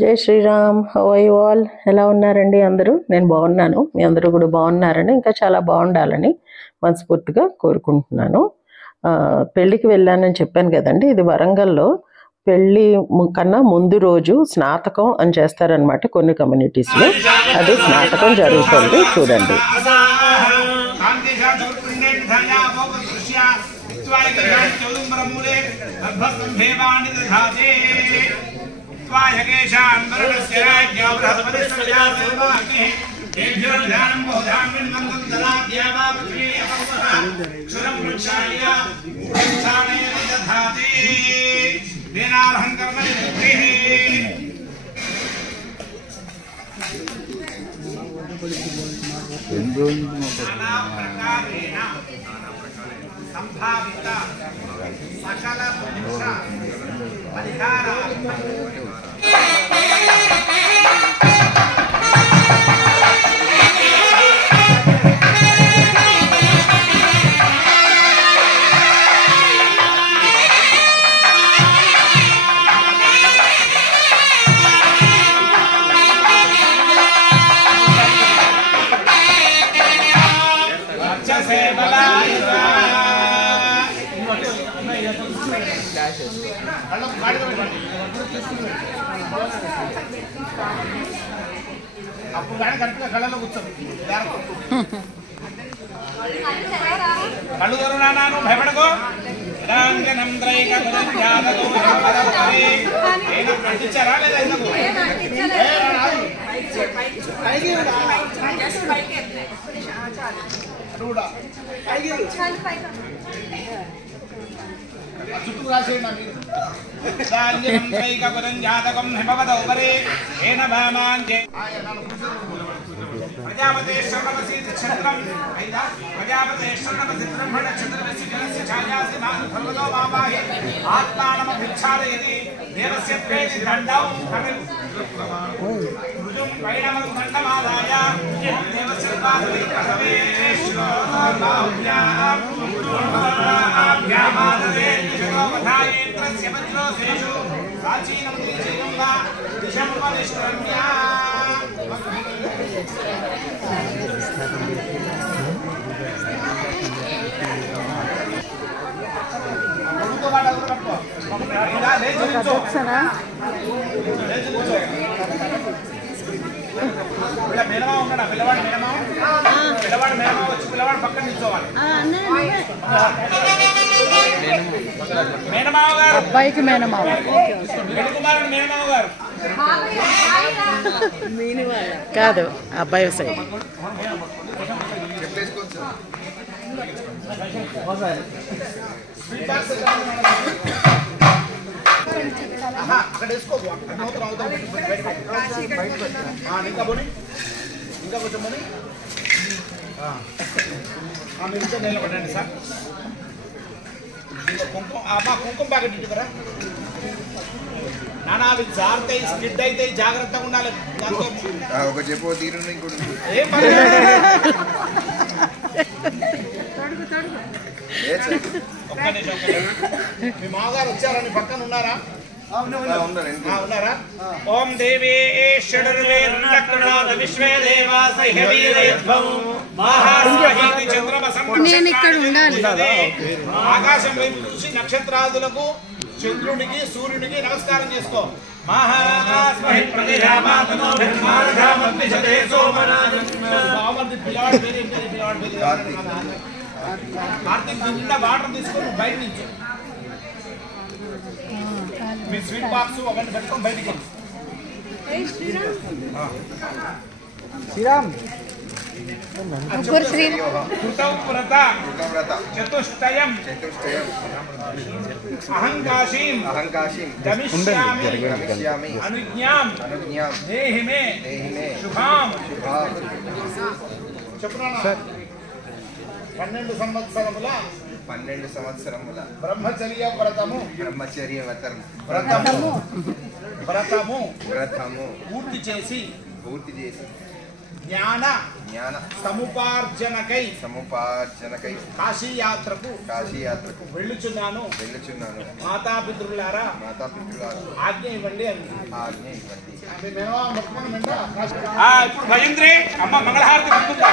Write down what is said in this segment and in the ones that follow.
జై Shriram. How are you all? ఎలా ఉన్నారండి అందరూ? నేను బాగున్నాను. మీ అందరూ కూడా బాగున్నారని, ఇంకా చాలా బాగుండాలని మనస్ఫూర్తిగా కోరుకుంటున్నాను. పెళ్ళికి వెళ్ళానని చెప్పాను కదండి. ఇది వరంగల్లో పెళ్ళి కన్నా ముందు రోజు స్నాతకం అని చేస్తారనమాట కొన్ని కమ్యూనిటీస్లో. అది స్నాతకం జరుగుతుంది, చూడండి. సంభావిత సకల పరిహార అప్పుడు కానీ కరెక్ట్గా కళ్ళలో కూర్చోండి. కళ్ళు దొరునాను భయపడకో. పండించారా లేదా ఎందుకు చుట్టూ రాసేయండి. జాతకం హిమవదౌపరే ఏన భామాంజే ప్రజాపతే శర్ణవసీతి చంద్రం ఐదా ప్రజాపతే శర్ణవసి బ్రహ్మణ చంద్రవసి జలస్య ఛాయాసి మాను భర్వదో మావాహి ఆత్మానమభిచ్ఛాదయతి దేవస్య ప్రేతి దండం కమిల్ రుజుం వైణవం దండమాదాయ దేవస్య పాదవి కసవేశ్వరో బాహుభ్యాం ఆభ్యామాదదే జగోవధాయేంద్రస్య వజ్రోసేషు ప్రాచీనముద్రి జీవంగా దిశం పరిష్కర్మ్యా మేనమా ఉన్నాడా? పిల్లవాడు మేనమా వచ్చి పిల్లవాడు పక్కన నిల్చోవాలి. మేనమావ గారు అబ్బాయికి మేనమావ కుమారుడు మేనమావ గారు కాదు, అబ్బాయి సైడ్. అక్కడ వేసుకోకు. ఇంకా పోనీ, ఇంకా కొంచెం పోనీ. మీరు ఇంకా నిలబడండి సార్. కుంకుమ కుంకుమ ప్యాకెట్ ఇంటి కదా నానా. అవి జాగ్రత్త స్కిడ్ అయితే జాగ్రత్తగా ఉండాలి. ఒక చెప్పు తీరు ఏం పని ఒక్క నిమిషం. మీ మామగారు వచ్చారని పక్కన ఉన్నారా? ఉన్నారా? ఓం దేవీ విశ్వే ఆకాశం వైపు చూసి నక్షత్రాదులకు, చంద్రునికి, సూర్యునికి నమస్కారం చేసుకో. కార్తీక్ నిండా వాటర్ తీసుకొని బయట నుంచి మీ స్వీట్ బాక్స్ అవన్నీ పెట్టుకొని బయటికి శ్రీరామ్ చతుష్టయం అహంకాశీం గమిష్యామి అనుజ్ఞాం దేహి మే శుభాం. చెప్పునా? 12 సంవత్సరముల బ్రహ్మచర్య వ్రతము పూర్తి చేసి జ్ఞాన సముపార్జనకై కాశీయాత్రకు వెళ్ళుచున్నాను. మాతాపితృలారా ఆజ్ఞ ఇవ్వండి అని. ఇప్పుడు భయంద్రి అమ్మ మంగళహారతి గుర్తుందా?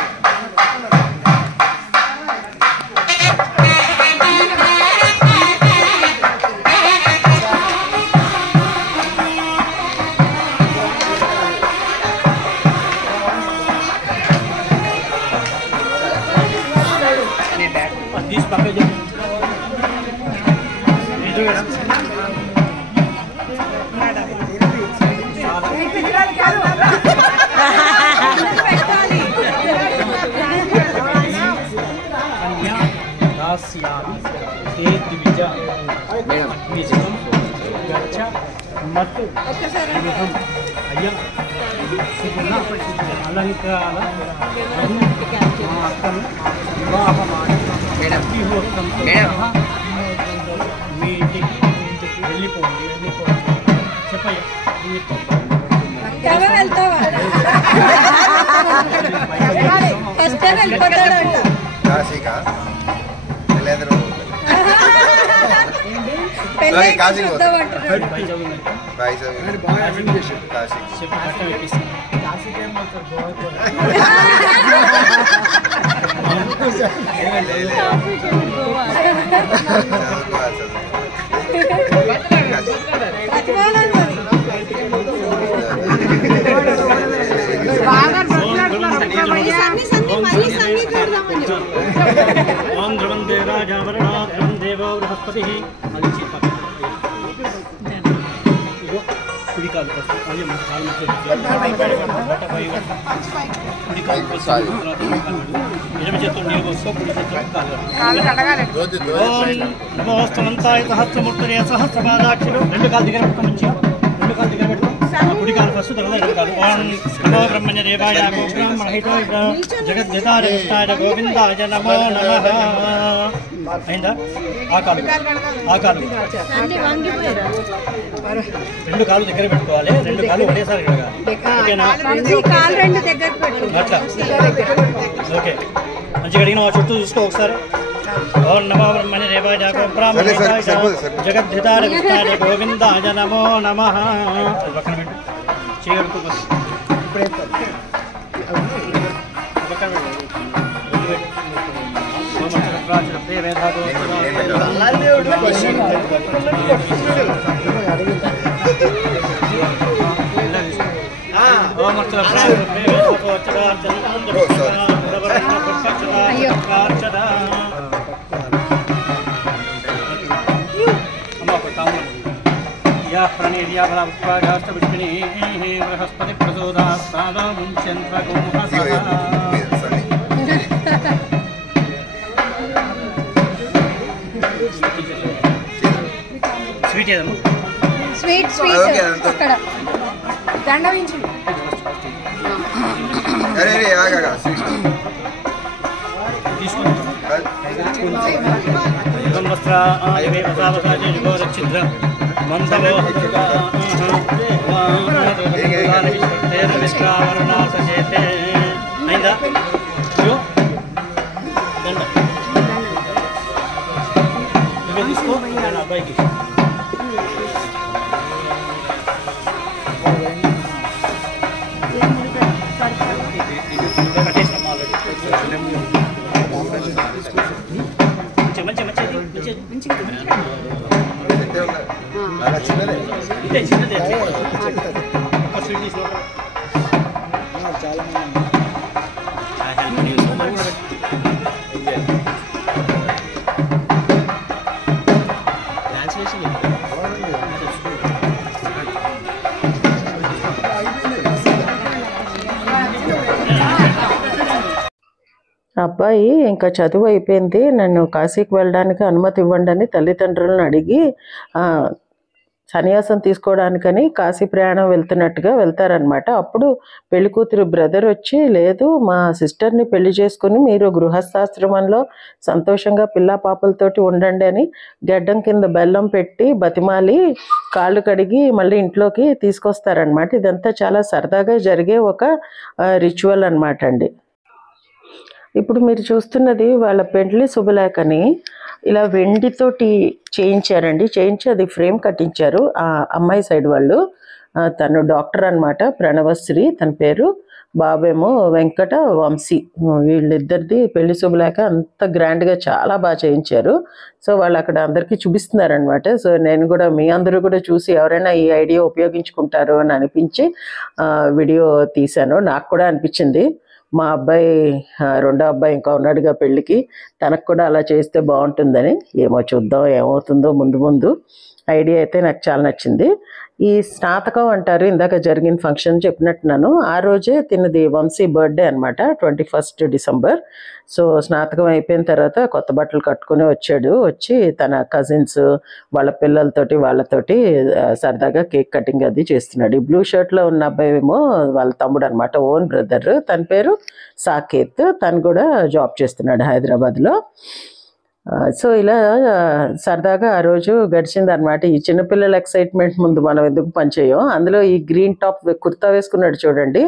ओम ध्रुवं देवराजा वरुणो ध्रुवं देवो बृहस्पतिः नमोस्तु मंताय सहस्रमूर्तये सहस्रपादाक्षिणो రెండు కాలు దగ్గర పెట్టుకో మంచిగా రెండు కాలు దగ్గర పెట్టుకో కుడి కాలు ఫస్ట్ తర్వాత రెండు కాలు ఓం నమో బ్రహ్మణ్య దేవాయ బ్రహ్మహితాయ జగద్ధితాయ కృష్ణాయ గోవిందాయ నమో నమః అయిందా ఆ కాలు రెండు కాలు దగ్గర పెట్టుకోవాలి రెండు కాలు ఒకేసారి కడగాలి ఓకేనా అట్లా ఓకే మంచిగా అడిగిన చుట్టూ చూసుకో ఒకసారి ఓం నమో బ్రహ్మణ్య దేవాయ బ్రాహ్మణాయ జగద్ధితాయ కృష్ణాయ గోవిందాయ నమో నమః పక్కన పెట్టు చేయగలుగుతూ పక్కన बृहस्पति प्रसोदा స్వీట్ ఏదమ్మా స్వీట్ అక్కడ దండవించు ఛిద్ర మందవో అయిందా నువ్వే తీసుకో నేను అబ్బాయికి అబ్బాయి ఇంకా చదువు అయిపోయింది, నన్ను కాశీకి వెళ్ళడానికి అనుమతి ఇవ్వండి అని తల్లిదండ్రులను అడిగి సన్యాసం తీసుకోవడానికని కాశీ ప్రయాణం వెళ్తున్నట్టుగా వెళ్తారనమాట. అప్పుడు పెళ్లి కూతురు బ్రదర్ వచ్చి, లేదు మా సిస్టర్ని పెళ్లి చేసుకుని మీరు గృహస్థాశ్రమంలో సంతోషంగా పిల్ల పాపలతోటి ఉండండి అని గడ్డం కింద బెల్లం పెట్టి బతిమాలి కాళ్ళు కడిగి మళ్ళీ ఇంట్లోకి తీసుకొస్తారనమాట. ఇదంతా చాలా సరదాగా జరిగే ఒక రిచువల్ అనమాట అండి. ఇప్పుడు మీరు చూస్తున్నది వాళ్ళ పెండ్లి శుభలేఖని ఇలా వెండితోటి చేయించారండి. చేయించి అది ఫ్రేమ్ కట్టించారు ఆ అమ్మాయి సైడ్ వాళ్ళు. తను డాక్టర్ అనమాట, ప్రణవశ్రీ తన పేరు, బాబేమో వెంకట వంశీ. వీళ్ళిద్దరిది పెళ్లి శుభలేఖ అంత గ్రాండ్గా చాలా బాగా చేయించారు. సో వాళ్ళు అక్కడ అందరికీ చూపిస్తున్నారనమాట. సో నేను కూడా మీ అందరూ కూడా చూసి ఎవరైనా ఈ ఐడియా ఉపయోగించుకుంటారు అని అనిపించి వీడియో తీశాను. నాకు కూడా అనిపించింది మా అబ్బాయి రెండో అబ్బాయి ఇంకా ఉన్నాడుగా పెళ్ళికి, తనకు కూడా అలా చేస్తే బాగుంటుందని. ఏమో చూద్దాం ఏమవుతుందో ముందు ముందు. ఐడియా అయితే నాకు చాలా నచ్చింది. ఈ స్నాతకం అంటారు, ఇందాక జరిగిన ఫంక్షన్ చెప్పినట్టున్నాను. ఆ రోజే తిన్నది వంశీ బర్త్డే అనమాట, 21 డిసెంబర్. సో స్నాతకం అయిపోయిన తర్వాత కొత్త బట్టలు కట్టుకుని వచ్చాడు. వచ్చి తన కజిన్స్ వాళ్ళ పిల్లలతోటి వాళ్ళతోటి సరదాగా కేక్ కటింగ్ అది చేస్తున్నాడు. ఈ బ్లూ షర్ట్లో ఉన్న అబ్బాయి ఏమో వాళ్ళ తమ్ముడు అనమాట, ఓన్ బ్రదర్. తన పేరు సాకేత్. తను కూడా జాబ్ చేస్తున్నాడు హైదరాబాద్లో. సో ఇలా సరదాగా ఆ రోజు గడిచిందనమాట. ఈ చిన్నపిల్లల ఎక్సైట్మెంట్ ముందు మనం ఎందుకు పనిచేయం. అందులో ఈ గ్రీన్ టాప్ కుర్తా వేసుకున్నాడు చూడండి,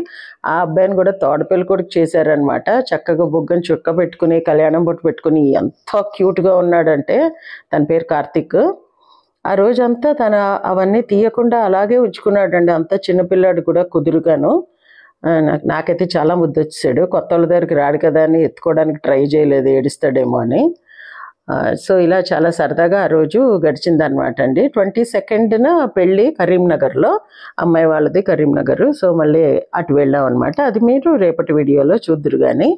ఆ అబ్బాయిని కూడా తోడపిల్ల కొడుకు చేశారనమాట. చక్కగా బుగ్గని చుక్క పెట్టుకుని కళ్యాణం బొట్టు పెట్టుకుని ఎంత క్యూట్గా ఉన్నాడంటే. తన పేరు కార్తిక్. ఆ రోజంతా తన అవన్నీ తీయకుండా అలాగే ఉంచుకున్నాడండి, అంత చిన్నపిల్లాడు కూడా కుదురుగాను. నాకైతే చాలా ముద్దొచ్చాడు. కొత్త వాళ్ళ దగ్గరికి రాడు కదా అని ఎత్తుకోవడానికి ట్రై చేయలేదు, ఏడుస్తాడేమో అని. సో ఇలా చాలా సరదాగా ఆ రోజు గడిచిందనమాట అండి. 22న పెళ్ళి కరీంనగర్లో, అమ్మాయి వాళ్ళది కరీంనగర్. సో మళ్ళీ అటు వెళ్ళాం అనమాట. అది మీరు రేపటి వీడియోలో చూద్దురు కానీ.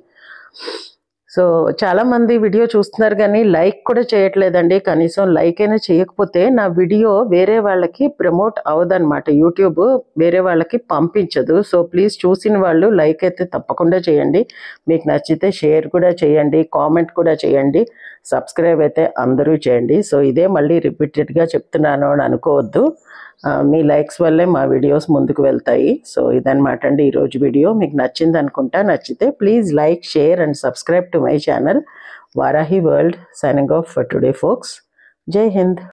సో చాలామంది వీడియో చూస్తున్నారు కానీ లైక్ కూడా చేయట్లేదండి. కనీసం లైక్ అయినా చేయకపోతే నా వీడియో వేరే వాళ్ళకి ప్రమోట్ అవ్వదన్నమాట, యూట్యూబ్ వేరే వాళ్ళకి పంపించదు. సో ప్లీజ్ చూసిన వాళ్ళు లైక్ అయితే తప్పకుండా చేయండి. మీకు నచ్చితే షేర్ కూడా చేయండి, కామెంట్ కూడా చేయండి, సబ్స్క్రైబ్ అయితే అందరూ చేయండి. సో ఇదే మళ్ళీ రిపీటెడ్గా చెప్తున్నాను అని అనుకోవద్దు. మీ లైక్స్ వల్లే మా వీడియోస్ ముందుకు వెళ్తాయి. సో ఇదన్నమాట అండి ఈరోజు వీడియో. మీకు నచ్చింది అనుకుంటా. నచ్చితే please like, share and subscribe to my channel Varahi World. Signing off for today folks. జై హింద్.